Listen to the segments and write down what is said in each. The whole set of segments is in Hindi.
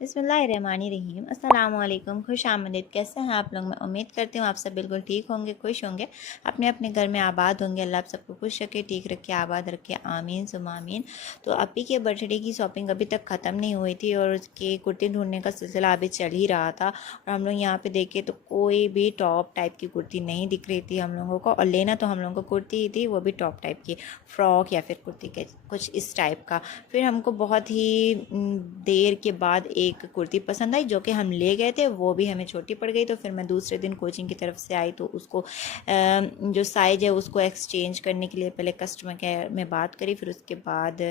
बिस्मिल्लाहिर्रहमानिर्रहीम। अस्सलाम वालेकुम, खुश आमदीद। कैसे हैं आप लोग? मैं उम्मीद करती हूँ आप सब बिल्कुल ठीक होंगे, खुश होंगे, अपने अपने घर में आबाद होंगे। अल्लाह आप सबको खुश रखे, ठीक रखे, आबाद रखे, आमीन सुम्मा आमीन। तो अपी के बर्थडे की शॉपिंग अभी तक ख़त्म नहीं हुई थी और उसके कुर्ती ढूंढने का सिलसिला अभी चल ही रहा था। और हम लोग यहाँ पर देखे तो कोई भी टॉप टाइप की कुर्ती नहीं दिख रही थी हम लोगों को। और लेना तो हम लोगों को कुर्ती ही थी, वो भी टॉप टाइप की, फ़्रॉक या फिर कुर्ती के कुछ इस टाइप का। फिर हमको बहुत ही देर के बाद एक कुर्ती पसंद आई जो कि हम ले गए थे, वो भी हमें छोटी पड़ गई। तो फिर मैं दूसरे दिन कोचिंग की तरफ से आई तो उसको जो साइज़ है उसको एक्सचेंज करने के लिए पहले कस्टमर केयर में बात करी, फिर उसके बाद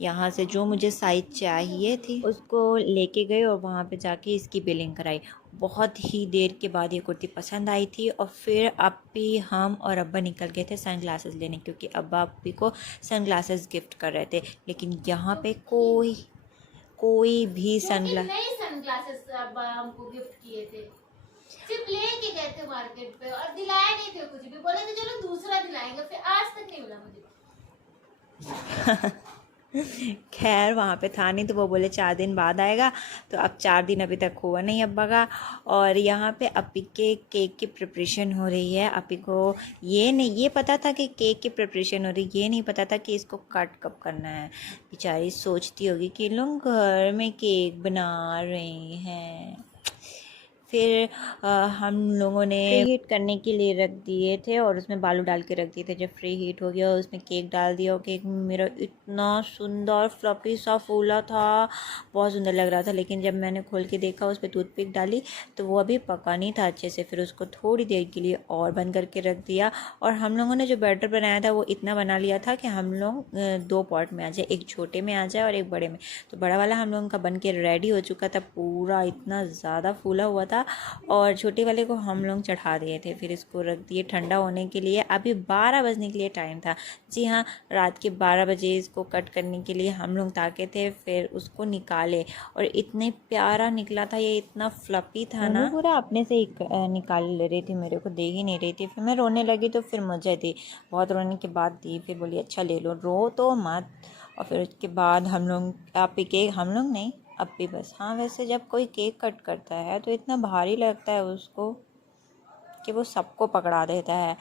यहाँ से जो मुझे साइज़ चाहिए थी उसको लेके गए और वहाँ पे जाके इसकी बिलिंग कराई। बहुत ही देर के बाद ये कुर्ती पसंद आई थी और फिर अप्पी, हम और अब्बा निकल गए थे सन ग्लासेस लेने, क्योंकि अब्बा अप्पी को सन ग्लासेस गिफ्ट कर रहे थे। लेकिन यहाँ पे कोई भी नए सनग्लासेस अब हमको गिफ्ट किए थे, सिर्फ लेके गए थे मार्केट पे और दिलाया नहीं थे कुछ भी। बोले थे चलो दूसरा दिलाएंगे, फिर आज तक नहीं मिला मुझे। खैर वहाँ पे था नहीं तो वो बोले 4 दिन बाद आएगा, तो अब 4 दिन अभी तक हुआ नहीं अब्बा का। और यहाँ पे अप्पी के केक की प्रिपरेशन हो रही है। अप्पी को ये पता था कि केक की प्रिपरेशन हो रही, ये नहीं पता था कि इसको कट कब करना है। बेचारी सोचती होगी कि लोग घर में केक बना रहे हैं। फिर हम लोगों ने फ्री हीट करने के लिए रख दिए थे और उसमें बालू डाल के रख दिए थे। जब फ्री हीट हो गया उसमें केक डाल दिया और केक मेरा इतना सुंदर फ्लफी सा फूला था, बहुत सुंदर लग रहा था। लेकिन जब मैंने खोल के देखा उस पर टूथपिक डाली तो वो अभी पका नहीं था अच्छे से। फिर उसको थोड़ी देर के लिए और बंद करके रख दिया। और हम लोगों ने जो बैटर बनाया था वो इतना बना लिया था कि हम लोग 2 पॉट में आ जाए, एक छोटे में आ जाए और एक बड़े में। तो बड़ा वाला हम लोगों का बन के रेडी हो चुका था, पूरा इतना ज़्यादा फूला हुआ था। और छोटे वाले को हम लोग चढ़ा दिए थे, फिर इसको रख दिए ठंडा होने के लिए। अभी 12 बजने के लिए टाइम था। जी हाँ, रात के 12 बजे इसको कट करने के लिए हम लोग ताके थे। फिर उसको निकाले और इतने प्यारा निकला था, ये इतना फ्लफी था ना, पूरा अपने से ही निकाल ले रही थी, मेरे को दे ही नहीं रही थी। फिर मैं रोने लगी तो फिर मुझे दी, बहुत रोने के बाद दी। फिर बोली अच्छा ले लो, रो तो मत। और फिर उसके बाद हम लोग आप केक, हम लोग नहीं अप्पी बस, हाँ वैसे जब कोई केक कट करता है तो इतना भारी लगता है उसको कि वो सबको पकड़ा देता है।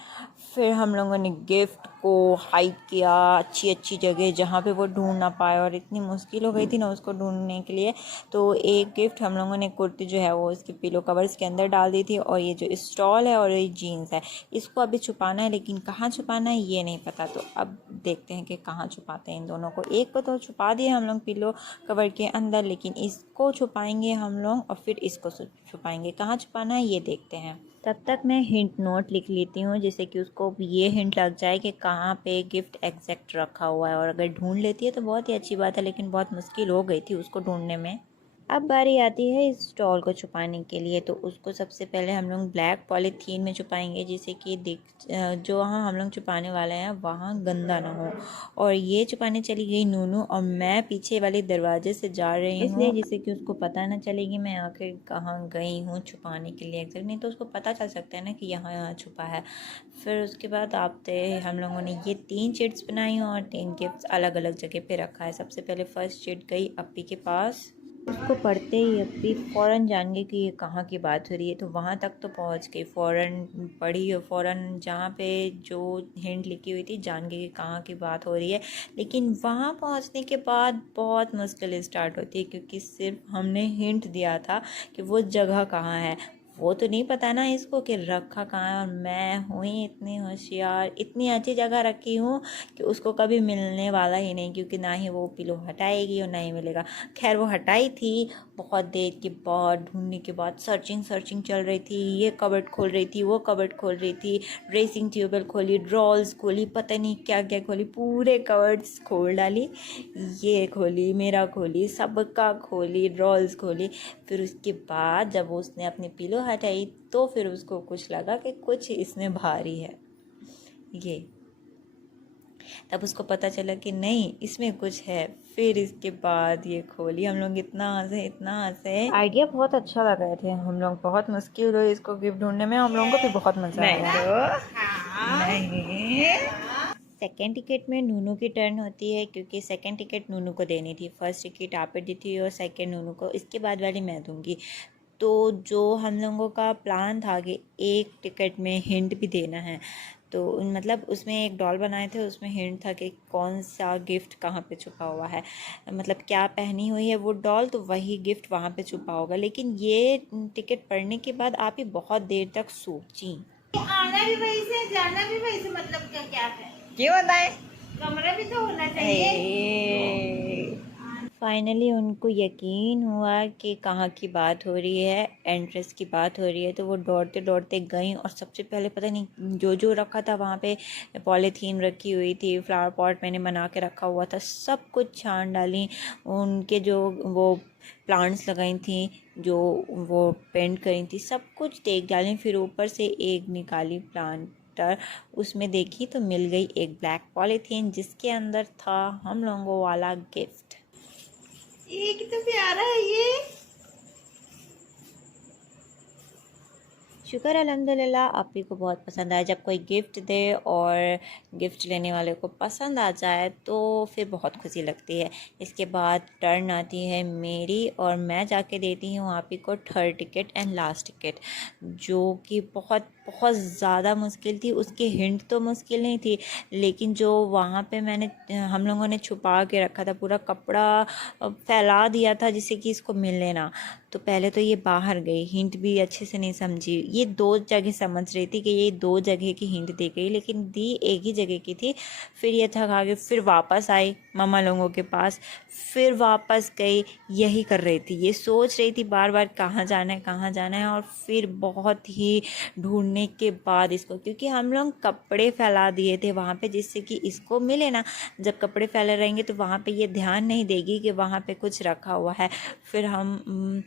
फिर हम लोगों ने गिफ्ट को हाइड किया अच्छी अच्छी जगह जहाँ पे वो ढूंढ ना पाए, और इतनी मुश्किल हो गई थी ना उसको ढूंढने के लिए। तो एक गिफ्ट हम लोगों ने कुर्ती जो है वो उसके पिलो कवर्स के अंदर डाल दी थी। और ये जो स्टॉल है और ये जीन्स है इसको अभी छुपाना है, लेकिन कहाँ छुपाना है ये नहीं पता। तो अब देखते हैं कि कहाँ छुपाते हैं इन दोनों को। एक को तो छुपा दिए हम लोग पिलो कवर के अंदर, लेकिन इसको छुपाएंगे हम लोग और फिर इसको छुपाएंगे। कहाँ छुपाना है ये देखते हैं। तब तक मैं हिंट नोट लिख लेती हूँ, जिससे कि उसको ये हिंट लग जाए कि कहाँ पे गिफ्ट एग्जैक्ट रखा हुआ है। और अगर ढूंढ लेती है तो बहुत ही अच्छी बात है, लेकिन बहुत मुश्किल हो गई थी उसको ढूंढने में। अब बारी आती है इस स्टॉल को छुपाने के लिए। तो उसको सबसे पहले हम लोग ब्लैक पॉलीथीन में छुपाएंगे, जिससे कि जो वहाँ हम लोग छुपाने वाले हैं वहाँ गंदा ना हो। और ये छुपाने चली गई नूनू और मैं पीछे वाले दरवाजे से जा रही हूँ, इसलिए जिससे कि उसको पता ना चले कि मैं आखिर कहाँ गई हूँ छुपाने के लिए एग्जैक्ट। नहीं तो उसको पता चल सकता है ना कि यहाँ यहाँ छुपा है। फिर उसके बाद आपते हम लोगों ने ये 3 शीट्स बनाई और 3 गिफ्ट्स अलग अलग जगह पे रखा है। सबसे पहले फर्स्ट शीट गई अप्पी के पास। उसको पढ़ते ही अप्पी फ़ौरन जान गई कि ये कहाँ की बात हो रही है, तो वहाँ तक तो पहुँच गई, फ़ौरन पढ़ी और फ़ौरन जहाँ पे जो हिंट लिखी हुई थी जान गई कि कहाँ की बात हो रही है। लेकिन वहाँ पहुँचने के बाद बहुत मुश्किल स्टार्ट होती है, क्योंकि सिर्फ हमने हिंट दिया था कि वो जगह कहाँ है, वो तो नहीं पता ना इसको कि रखा कहाँ है। और मैं हुई इतनी होशियार, इतनी अच्छी जगह रखी हूँ कि उसको कभी मिलने वाला ही नहीं, क्योंकि ना ही वो पिलो हटाएगी और ना ही मिलेगा। खैर वो हटाई थी, बहुत देर के बाद ढूंढने के बाद सर्चिंग चल रही थी। ये कबर्ड खोल रही थी, वो कबर्ड खोल रही थी, ड्रेसिंग टेबल खोली, ड्रॉल्स खोली, पता नहीं क्या क्या खोली, पूरे कबर्ड्स खोल डाली। ये खोली, मेरा खोली, सबका खोली, ड्रॉल्स खोली। फिर उसके बाद जब उसने अपनी पिलो हटाई तो फिर उसको कुछ लगा कि कुछ इसमें भारी है ये, तब उसको पता चला कि नहीं इसमें कुछ है। फिर इसके बाद ये खोली, हम लोग इतना हंसे। आइडिया बहुत अच्छा लगा थे हम लोग, बहुत मुश्किल हुई इसको गिफ्ट ढूंढने में, हम लोगों को भी बहुत मजा आया। नहीं सेकंड टिकट में नूनू की टर्न होती है, क्योंकि सेकंड टिकट नूनू को देनी थी। फर्स्ट टिकट आप दी थी और सेकंड नूनू को, इसके बाद वाली मैं दूंगी। तो जो हम लोगों का प्लान था कि एक टिकट में हिंट भी देना है, तो मतलब उसमें एक डॉल बनाए थे, उसमें हिंट था कि कौन सा गिफ्ट कहाँ पे छुपा हुआ है, मतलब क्या पहनी हुई है वो डॉल, तो वही गिफ्ट वहाँ पे छुपा होगा। लेकिन ये टिकट पढ़ने के बाद आप ही बहुत देर तक सोची। आना भी वहीं से, जाना भी वहीं से, मतलब क्या क्या है? क्यों बताए? कमरा भी तो होना चाहिए। फाइनली उनको यकीन हुआ कि कहाँ की बात हो रही है, एंट्रेंस की बात हो रही है। तो वो दौड़ते दौड़ते गई और सबसे पहले पता नहीं जो जो रखा था वहाँ पे, पॉलीथीन रखी हुई थी, फ्लावर पॉट मैंने बना के रखा हुआ था, सब कुछ छान डाली। उनके जो वो प्लांट्स लगाई थी, जो वो पेंट करी थी, सब कुछ देख डाली। फिर ऊपर से एक निकाली प्लांटर, उसमें देखी तो मिल गई एक ब्लैक पॉलीथीन जिसके अंदर था हम लोगों वाला गिफ्ट। ये कितना प्यारा है ये। शुक्र अल्हम्दुलिल्लाह आपी को बहुत पसंद आया। जब कोई गिफ्ट दे और गिफ्ट लेने वाले को पसंद आ जाए तो फिर बहुत खुशी लगती है। इसके बाद टर्न आती है मेरी और मैं जाके देती हूँ आपी को third ticket and last ticket, जो कि बहुत बहुत ज़्यादा मुश्किल थी। उसकी हिंट तो मुश्किल नहीं थी, लेकिन जो वहाँ पे मैंने हम लोगों ने छुपा के रखा था, पूरा कपड़ा फैला दिया था जिससे कि इसको मिलने ना। तो पहले तो ये बाहर गई, हिंट भी अच्छे से नहीं समझी। ये दो जगह समझ रही थी कि ये दो जगह की हिंट दी गई, लेकिन दी एक ही जगह की थी। फिर ये थका के फिर वापस आई मामा लोगों के पास, फिर वापस गई, यही कर रही थी। ये सोच रही थी बार बार कहाँ जाना है, कहाँ जाना है। और फिर बहुत ही ढूंढने के बाद इसको, क्योंकि हम लोग कपड़े फैला दिए थे वहाँ पे जिससे कि इसको मिले ना। जब कपड़े फैले रहेंगे तो वहाँ पे ये ध्यान नहीं देगी कि वहाँ पे कुछ रखा हुआ है। फिर हम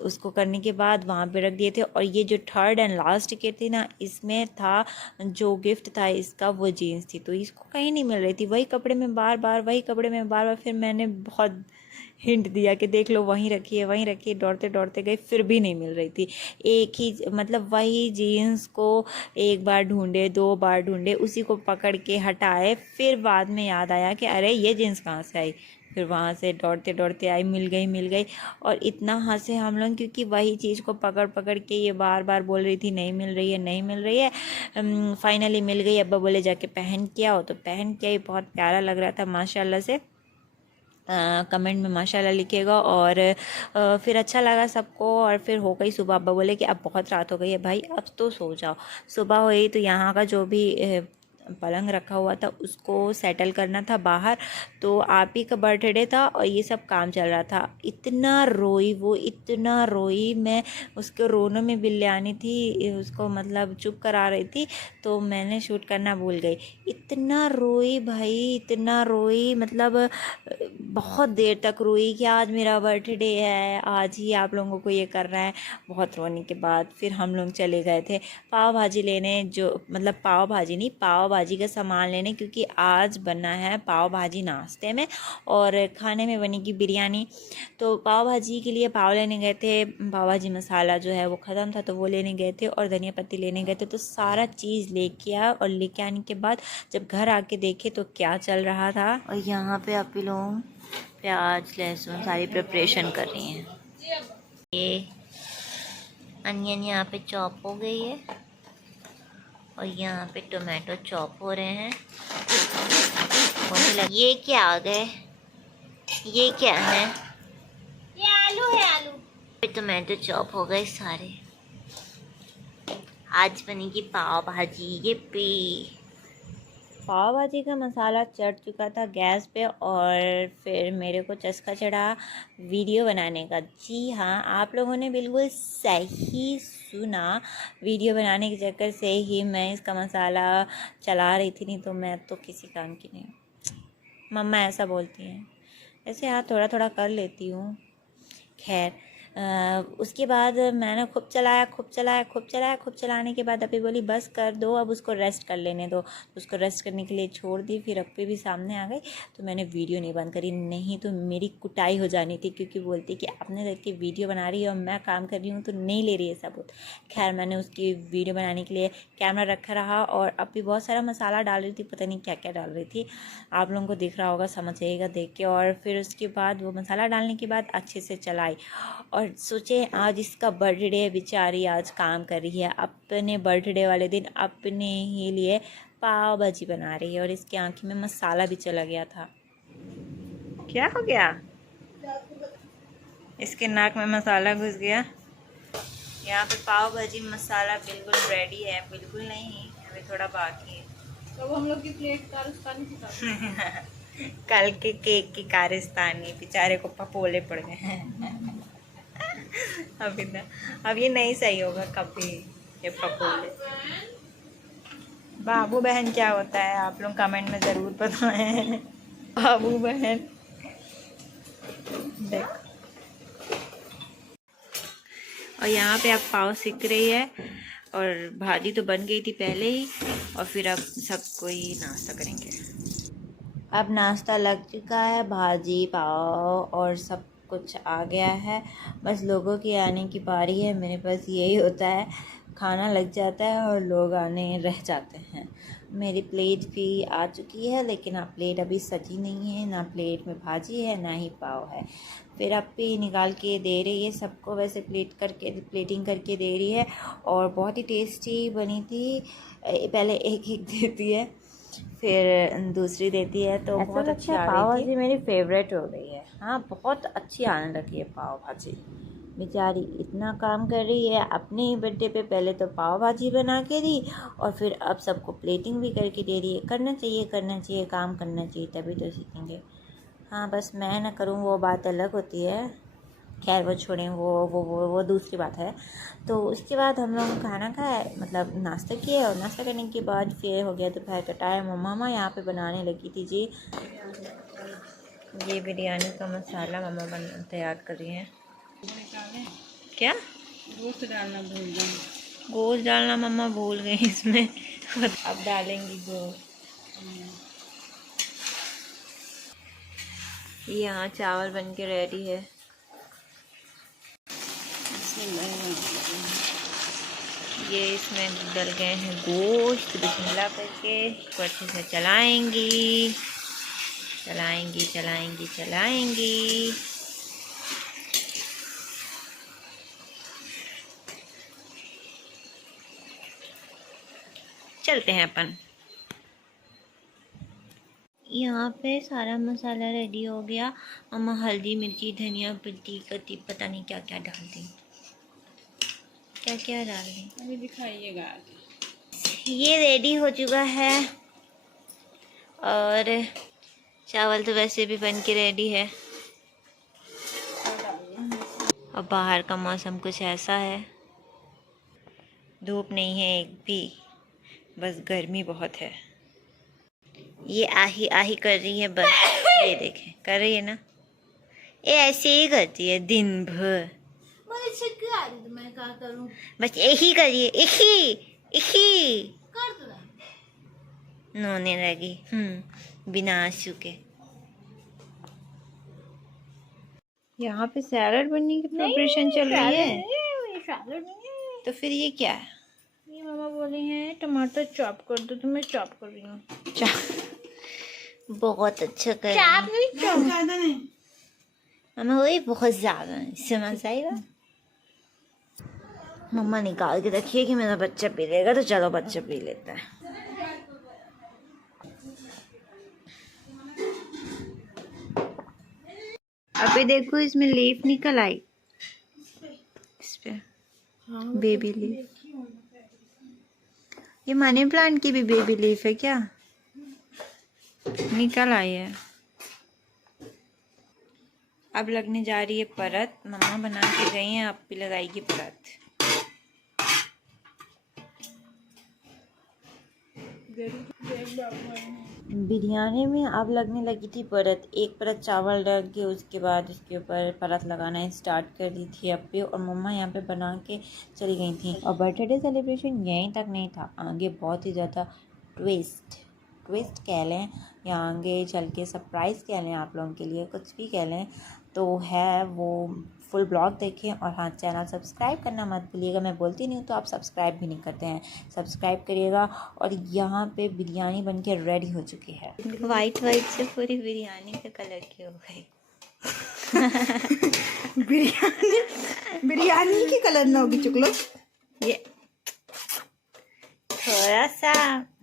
उसको करने के बाद वहाँ पे रख दिए थे। और ये जो थर्ड एंड लास्ट टिकट थी ना, इसमें था जो गिफ्ट था इसका, वो जीन्स थी। तो इसको कहीं नहीं मिल रही थी, वही कपड़े में बार बार, वही कपड़े में बार बार। फिर मैंने बहुत हिंट दिया कि देख लो वहीं रखी है, वहीं रखी है। दौड़ते दौड़ते गई, फिर भी नहीं मिल रही थी। एक ही मतलब वही जीन्स को एक बार ढूंढे, दो बार ढूंढे, उसी को पकड़ के हटाए। फिर बाद में याद आया कि अरे ये जीन्स कहाँ से आई। फिर वहाँ से दौड़ते दौड़ते आई, मिल गई, मिल गई। और इतना हंसे हम लोग, क्योंकि वही चीज़ को पकड़ पकड़ के ये बार बार बोल रही थी नहीं मिल रही है, नहीं मिल रही है। फाइनली मिल गई। अब्बा बोले जाके पहन के आओ, तो पहन के आई। बहुत प्यारा लग रहा था माशाल्लाह से। कमेंट में माशाल्लाह लिखेगा। और फिर अच्छा लगा सबको। और फिर हो गई सुबह। अब्बा बोले कि अब बहुत रात हो गई है भाई, अब तो सो जाओ। सुबह हुई तो यहाँ का जो भी पलंग रखा हुआ था उसको सेटल करना था बाहर। तो आप ही का बर्थडे था और ये सब काम चल रहा था। इतना रोई वो, इतना रोई। मैं उसके रोने में बिल्लानी थी, उसको मतलब चुप करा रही थी, तो मैंने शूट करना भूल गई। इतना रोई भाई, इतना रोई, मतलब बहुत देर तक रोई कि आज मेरा बर्थडे है, आज ही आप लोगों को ये करना है। बहुत रोने के बाद फिर हम लोग चले गए थे पाव भाजी लेने, जो मतलब पाव भाजी नहीं, पाव भाजी का सामान लेने, क्योंकि आज बना है पाव भाजी नाश्ते में और खाने में बनेगी बिरयानी। तो पाव भाजी के लिए पाव लेने गए थे। पाव भाजी मसाला जो है वो ख़त्म था, तो वो लेने गए थे। और धनिया पत्ती लेने गए थे। तो सारा चीज़ लेके आया। और लेके आने के बाद जब घर आके देखे तो क्या चल रहा था। और यहाँ पे आप लोग प्याज लहसुन सारी प्रिपरेशन कर रही हैं। ये अनियन यहाँ पे चॉप हो गई है और यहाँ पे टोमेटो चॉप हो रहे हैं। ये क्या आ गए, ये क्या है? ये आलू है, आलू। टोमेटो चॉप हो गए सारे। आज बनेगी पाव भाजी। ये पी पाव भाजी का मसाला चढ़ चुका था गैस पे और फिर मेरे को चस्का चढ़ा वीडियो बनाने का। जी हाँ, आप लोगों ने बिल्कुल सही सुना। वीडियो बनाने के चक्कर से ही मैं इसका मसाला चला रही थी, नहीं तो मैं तो किसी काम की नहीं। मम्मा ऐसा बोलती हैं। ऐसे हाँ थोड़ा थोड़ा कर लेती हूँ। खैर उसके बाद मैंने खूब चलाने के बाद अपी बोली बस कर दो, अब उसको रेस्ट कर लेने दो। उसको रेस्ट करने के लिए छोड़ दी। फिर अपी भी सामने आ गई तो मैंने वीडियो नहीं बंद करी, नहीं तो मेरी कुटाई हो जानी थी, क्योंकि बोलती कि आपने देख के वीडियो बना रही है और मैं काम कर रही हूँ तो नहीं ले रही है सबूत। खैर मैंने उसकी वीडियो बनाने के लिए कैमरा रखा रहा और अपी बहुत सारा मसाला डाल रही थी, पता नहीं क्या क्या डाल रही थी, आप लोगों को दिख रहा होगा, समझ जाइएगा देख के। और फिर उसके बाद वो मसाला डालने के बाद अच्छे से चलाई और सोचे आज इसका बर्थडे है, बेचारी आज काम कर रही है, अपने बर्थडे वाले दिन अपने ही लिए पाव भाजी बना रही है और इसकी आंखों में मसाला भी चला गया था। क्या हो गया? इसके नाक में मसाला घुस गया। यहाँ पे पाव भाजी मसाला बिल्कुल रेडी है, बिल्कुल नहीं अभी थोड़ा बाकी है। तो हम लोग की प्लेट कारस्तानी थी कल के केक की कारस्तानी, बेचारे को पपोले पड़ गए हैं। अब ये नहीं सही होगा कभी ये पपोले। बाबू बहन क्या होता है आप लोग कमेंट में ज़रूर बताएं। बाबू बहन देख। और यहाँ पे अब पाव सिक रही है और भाजी तो बन गई थी पहले ही, और फिर अब सब कोई नाश्ता करेंगे। अब नाश्ता लग चुका है, भाजी पाव और सब कुछ आ गया है, बस लोगों की आने की बारी है। मेरे पास यही होता है, खाना लग जाता है और लोग आने रह जाते हैं। मेरी प्लेट भी आ चुकी है, लेकिन अब प्लेट अभी सजी नहीं है, ना प्लेट में भाजी है ना ही पाव है। फिर अब भी निकाल के दे रही है सबको, वैसे प्लेटिंग करके दे रही है और बहुत ही टेस्टी बनी थी। पहले एक एक देती है फिर दूसरी देती है, तो बहुत अच्छी आ रही थी। पाव भाजी मेरी फेवरेट हो गई है। हाँ बहुत अच्छी आने लगी है पाव भाजी। बेचारी इतना काम कर रही है, अपने ही बर्थडे पे पहले तो पाव भाजी बना के दी और फिर अब सबको प्लेटिंग भी करके दे रही है। करना चाहिए, काम करना चाहिए, तभी तो सीखेंगे। हाँ बस मैं ना करूँ वो बात अलग होती है, खैर वो छोड़ें, वो दूसरी बात है। तो उसके बाद हम लोग खाना खाए, मतलब नाश्ता किए, और नाश्ता करने के बाद फिर हो गया दोपहर का टाइम और मामा यहाँ पे बनाने लगी थी जी। ये बिरयानी का मसाला मामा तैयार कर रही हैं। क्या गोश्त डालना मम्मा भूल गई इसमें। अब डालेंगी गोश्त। यहाँ चावल बन के रेडी है। ये इसमें डल गए हैं गोश्त, बिस्मिल्लाह करके अच्छे से चलाएंगी। चलते हैं अपन। यहाँ पे सारा मसाला रेडी हो गया। अम्मा हल्दी मिर्ची धनिया पत्ती पता नहीं क्या क्या डाल दी, क्या डाल दी अभी दिखाइएगा। ये रेडी हो चुका है और चावल तो वैसे भी बन के रेडी है। और बाहर का मौसम कुछ ऐसा है, धूप नहीं है एक भी, बस गर्मी बहुत है। ये आही कर रही है बस। ये देखें कर रही है ना, ये ऐसे ही करती है दिन भर। मैं क्या करूं, बस यही करिए, इही कर दो। नोने लगी बिना आंसू के। यहाँ पे सैलड बनने की प्रिपरेशन चल रही है। सैलड नहीं है तो फिर ये क्या है? ये मामा बोले हैं टमाटर चॉप कर दो, तो मैं चॉप कर रही हूँ। बहुत अच्छा कर रही हूँ। ज्यादा नहीं मामा, वही बहुत ज्यादा नहीं, समझ आएगा। मम्मा निकाल के रखिए कि मेरा बच्चा पी लेगा, तो चलो बच्चा पी लेता है। अभी देखो इसमें लीफ निकल आई, इस पे बेबी लीफ। ये मनी प्लांट की भी बेबी लीफ है क्या? निकल आई है। अब लगने जा रही है परत, मम्मा बना के गई हैं, अब भी लगाएगी परत। बिरयानी में अब लगने लगी थी परत। एक परत चावल रख के उसके बाद उसके ऊपर परत लगाना स्टार्ट कर दी थी अप्पी, और मम्मा यहाँ पे बना के चली गई थी। और बर्थडे सेलिब्रेशन यहीं तक नहीं था, आगे बहुत ही ज़्यादा ट्विस्ट कह लें या आगे चल के सरप्राइज़ कह लें, आप लोगों के लिए कुछ भी कह लें, तो है वो फुल ब्लॉग देखें। और हाँ, चैनल सब्सक्राइब करना मत भूलिएगा। मैं बोलती नहीं हूँ तो आप सब्सक्राइब भी नहीं करते हैं, सब्सक्राइब करिएगा। और यहाँ पे बिरयानी बन के रेडी हो चुकी है। वाइट से पूरी बिरयानी का कलर क्यों हो गई? बिरयानी की कलर ना होगी चुकलो, ये थोड़ा सा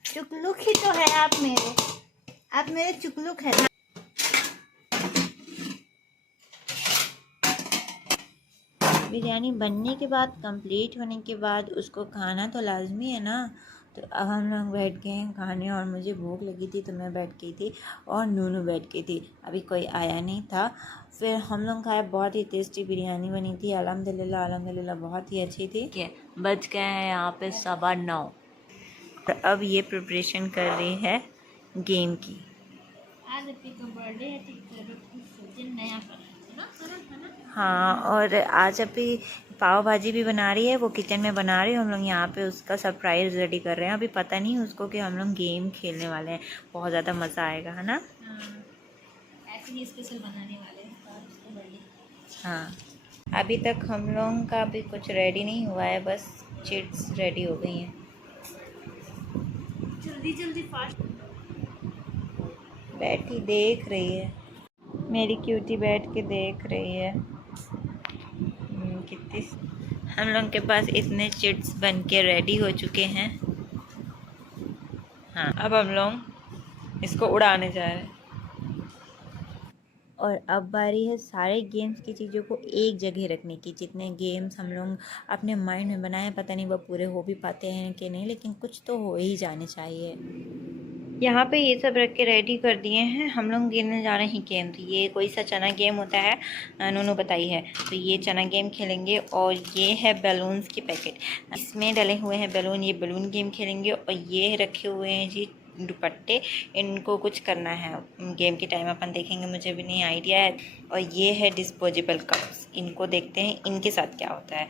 चुकलुक ही तो है। आप मेरे चुकलुक है। बिरयानी बनने के बाद, कंप्लीट होने के बाद उसको खाना तो लाजमी है ना। तो अब हम लोग बैठ गए हैं खाने, और मुझे भूख लगी थी तो मैं बैठ गई थी और नूनू बैठ गई थी, अभी कोई आया नहीं था। फिर हम लोग खाए, बहुत ही टेस्टी बिरयानी बनी थी, अल्हम्दुलिल्लाह बहुत ही अच्छी थी। बज गए हैं यहाँ पे 9:15। और अब ये प्रिपरेशन कर रही है गेम की। आज अप्पी का बर्थडे है तो नया है ना। हाँ, और आज अभी पाव भाजी भी बना रही है, वो किचन में बना रही है। हम लोग यहाँ पे उसका सरप्राइज़ रेडी कर रहे हैं। अभी पता नहीं उसको कि हम लोग गेम खेलने वाले हैं, बहुत ज़्यादा मज़ा आएगा, है ना। ऐसे ही स्पेशल बनाने वाले हैं उसका बर्थडे। हाँ, अभी तक हम लोगों का भी कुछ रेडी नहीं हुआ है, बस चिट्स रेडी हो गई हैं। जल्दी फास्ट। बैठी देख रही है, मेरी क्यूटी बैठ के देख रही है। कितनी हम लोग के पास इतने चिट्स बन के रेडी हो चुके हैं। हाँ, अब हम लोग इसको उड़ाने जा रहे हैं। और अब बारी है सारे गेम्स की चीज़ों को एक जगह रखने की। जितने गेम्स हम लोग अपने माइंड में बनाए, पता नहीं वो पूरे हो भी पाते हैं कि नहीं, लेकिन कुछ तो हो ही जाने चाहिए। यहाँ पे ये सब रख के रेडी कर दिए हैं। हम लोग खेलने जा रहे हैं गेम। तो ये कोई सा चना गेम होता है, नूनू बताई है, तो ये चना गेम खेलेंगे। और ये है बैलून्स की पैकेट, इसमें डले हुए हैं बैलून, ये बैलून गेम खेलेंगे। और ये रखे हुए हैं जी दुपट्टे, इनको कुछ करना है गेम के टाइम, अपन देखेंगे, मुझे भी नहीं आइडिया है। और ये है डिस्पोजेबल कप्स, इनको देखते हैं इनके साथ क्या होता है।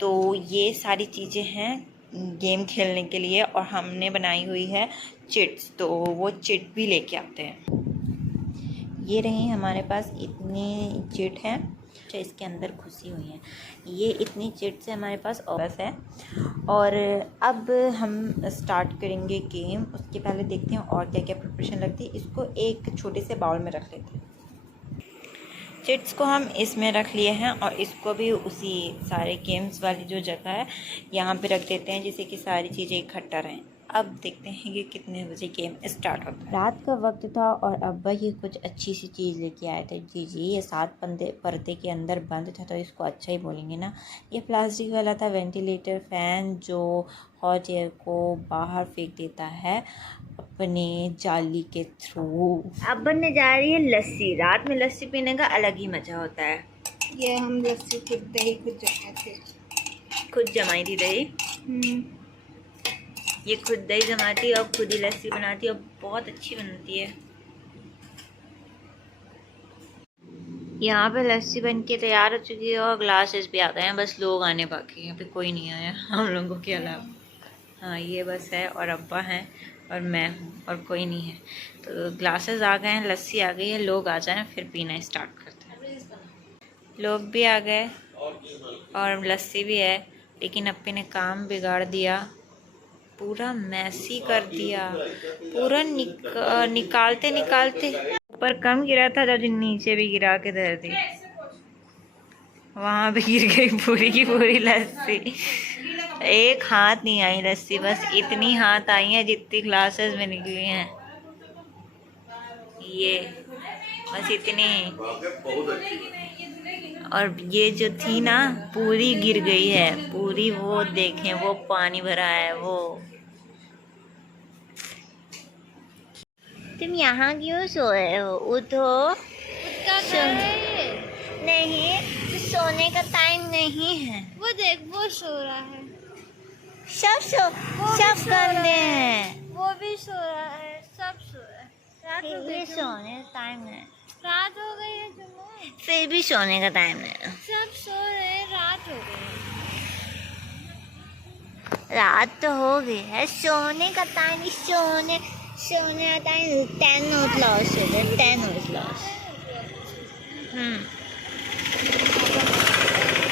तो ये सारी चीज़ें हैं गेम खेलने के लिए। और हमने बनाई हुई है चिट्स, तो वो चिट भी लेके आते हैं। ये रही हमारे पास इतनी चिट हैं जो इसके अंदर घुसी हुई हैं। ये इतनी चिट से हमारे पास बस है। और अब हम स्टार्ट करेंगे गेम। उसके पहले देखते हैं और क्या क्या प्रिपरेशन लगती है। इसको एक छोटे से बाउल में रख लेते हैं। चिट्स को हम इसमें रख लिए हैं, और इसको भी उसी सारे गेम्स वाली जो जगह है यहाँ पे रख देते हैं, जिससे कि सारी चीज़ें इकट्ठा रहें। अब देखते हैं कि कितने बजे गेम स्टार्ट होता है। रात का वक्त था और अब्बा ही कुछ अच्छी सी चीज़ लेके आए थे। जी, ये 7 पर्दे के अंदर बंद था, तो इसको अच्छा ही बोलेंगे ना। ये प्लास्टिक वाला था वेंटिलेटर फ़ैन, जो हॉट एयर को बाहर फेंक देता है अपने जाली के थ्रू। अब्बा ने जा रही है लस्सी। रात में लस्सी पीने का अलग ही मज़ा होता है। ये हम लस्सी खुद दही खुद जमाए थे, खुद जमाई थी दही। ये खुद दही जमाती और खुद ही लस्सी बनाती और बहुत अच्छी बनती है। यहाँ पे लस्सी बन के तैयार हो चुकी है और ग्लासेस भी आ गए हैं, बस लोग आने बाकी हैं। अभी कोई नहीं आया हम लोगों के अलावा। हाँ, ये बस है और अब्बा हैं और मैं हूँ और कोई नहीं है। तो ग्लासेस आ गए हैं, लस्सी आ गई है, लोग आ जाएं फिर पीना स्टार्ट करते हैं। लोग भी आ गए और लस्सी भी है, लेकिन अप्पी ने काम बिगाड़ दिया, पूरा मैसी कर दिया। पूरा निकालते ऊपर कम गिरा था, जब नीचे भी गिरा के धर दी, वहाँ भी गिर गई पूरी की पूरी लस्सी। एक हाथ नहीं आई लस्सी, बस इतनी हाथ आई है जितनी ग्लासेस में निकली हैं। ये बस इतनी। और ये जो थी ना, पूरी गिर गई है पूरी। वो देखें, वो पानी भरा है वो। तुम यहाँ क्यों सोए हो? उठो। नहीं, सोने का टाइम नहीं है। वो देख, वो सो रहा है। सब गंदे हैं। वो भी सो रहा है, सब सो रहा है। रात हो गई, सोने टाइम है, रात हो गई है जुम्मन। फिर भी सोने का टाइम है। सब सो रहे हैं, रात हो गई है। रात तो हो गई है, सोने का टाइम, सोने का टाइम 10 ओ क्लॉक हो गया, 10 ओ क्लॉक।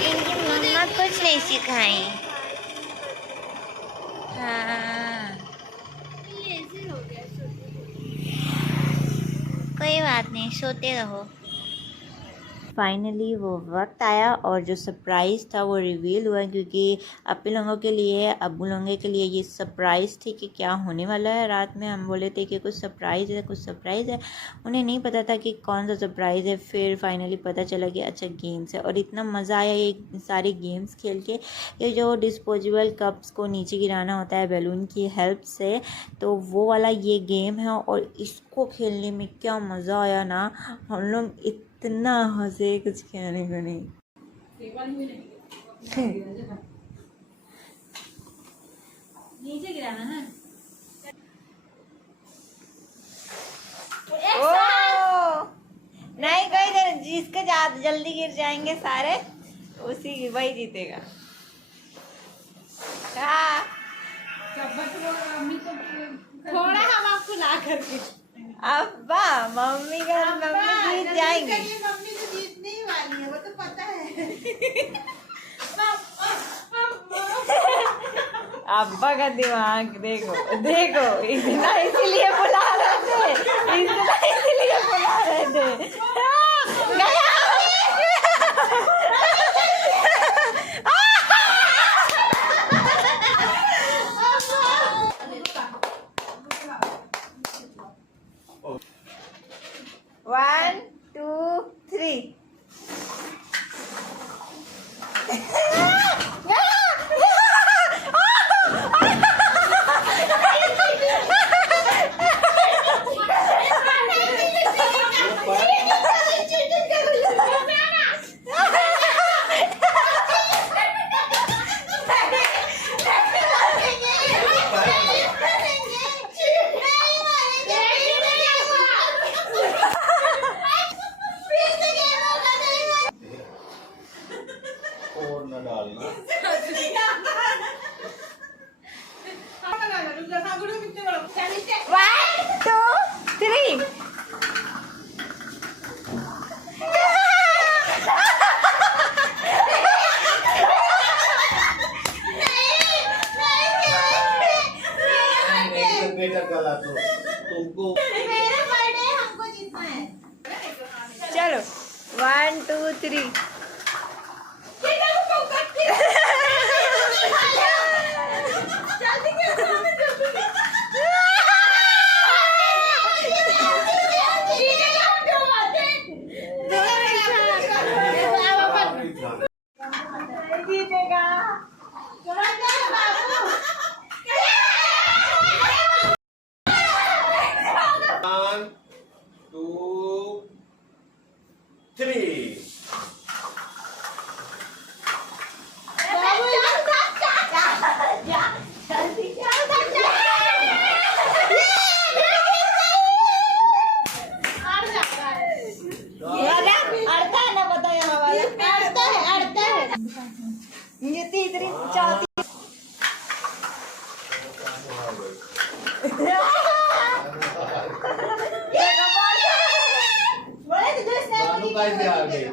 इनकी मम्मा कुछ नहीं सिखाई। हाँ, लेजी हो गया, कोई बात नहीं, सोते रहो। फाइनली वो वक्त आया और जो सरप्राइज़ था वो रिवील हुआ, क्योंकि अपने लोगों के लिए, अब्बू लोगों के लिए ये सरप्राइज़ थी कि क्या होने वाला है। रात में हम बोले थे कि कुछ सरप्राइज़ है, कुछ सरप्राइज़ है। उन्हें नहीं पता था कि कौन सा सरप्राइज़ है। फिर फाइनली पता चला कि अच्छा गेम्स है, और इतना मज़ा आया ये सारे गेम्स खेल के। ये जो डिस्पोजेबल कप्स को नीचे गिराना होता है बैलून की हेल्प से, तो वो वाला ये गेम है, और इसको खेलने में क्या मज़ा आया ना। हम लोग इतना हंसे, कुछ कहने को नहीं। नीचे गिराना है। नहीं, कोई देर, जिसके जल्दी गिर जाएंगे सारे उसी वही जीतेगा। हाँ, थोड़ा हम आपको ला करके, अब्बा मम्मी जीत जाएंगे। मम्मी तो जीतने ही वाली है, वो तो पता है। अब्बा का दिमाग देखो देखो, इतना इसीलिए बुला रहे थे, इतना इसीलिए बुला रहे थे। गया। 1 2 3। और न डालना। 1 2 3। बेटा गला तो तुमको मेरा बर्थडे, हमको जीतना है। चलो 1 2 3। One, two, three. अड़ता है ना, पता है हमारा अड़ता है। ये तीसरी चौथी। बालू कैसे आ गई?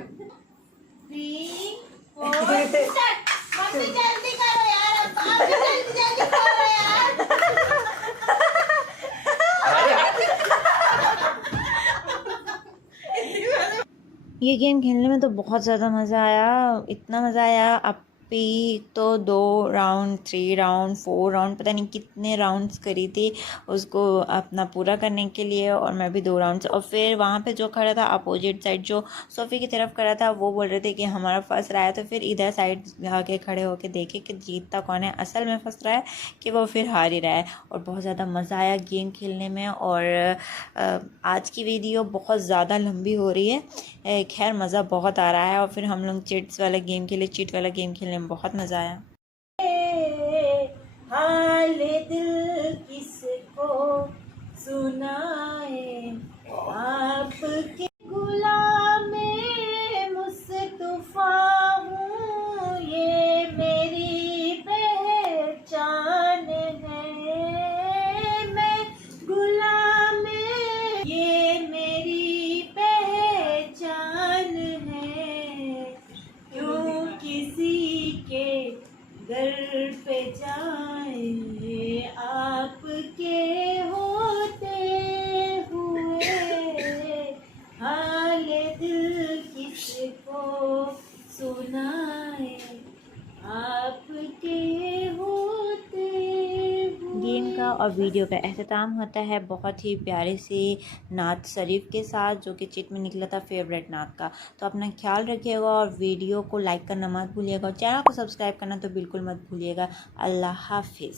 3 4 स्टार्ट। मम्मी जल्दी करो यार, अब आप जल्दी करो यार। ये गेम खेलने में तो बहुत ज़्यादा मज़ा आया, इतना मज़ा आया। अपी तो 2 राउंड, 3 राउंड, 4 राउंड, पता नहीं कितने राउंड्स करी थी उसको अपना पूरा करने के लिए, और मैं भी 2 राउंड्स। और फिर वहाँ पे जो खड़ा था अपोजिट साइड, जो सोफ़ी की तरफ खड़ा था, वो बोल रहे थे कि हमारा फर्स्ट रहा है। तो फिर इधर साइड आके खड़े होके देखे कि जीतता कौन है, असल में फर्स्ट रहा है कि वो फिर हार ही रहा है। और बहुत ज़्यादा मज़ा आया गेम खेलने में। और आज की वीडियो बहुत ज़्यादा लंबी हो रही है, खैर मज़ा बहुत आ रहा है। और फिर हम लोग चिट्स वाला गेम खेले, चिट वाला गेम खेलने में बहुत मज़ा आया। हाल दिल किसको सुनाए आपके गुलाम मुस्तफा हूँ, ये मेरी पहचान है। मैं गुलाम, ये मेरी पहचान है। क्यों किसी के घर पे जाए आपके होते हुए, हाल दिल किसको सुनाए आपके होते हुए। गेम का और वीडियो का अख्ताम होता है बहुत ही प्यारे से नात शरीफ के साथ, जो कि चिट में निकला था फेवरेट नात का। तो अपना ख्याल रखिएगा और वीडियो को लाइक करना मत भूलिएगा और चैनल को सब्सक्राइब करना तो बिल्कुल मत भूलिएगा। अल्लाह हाफिज़।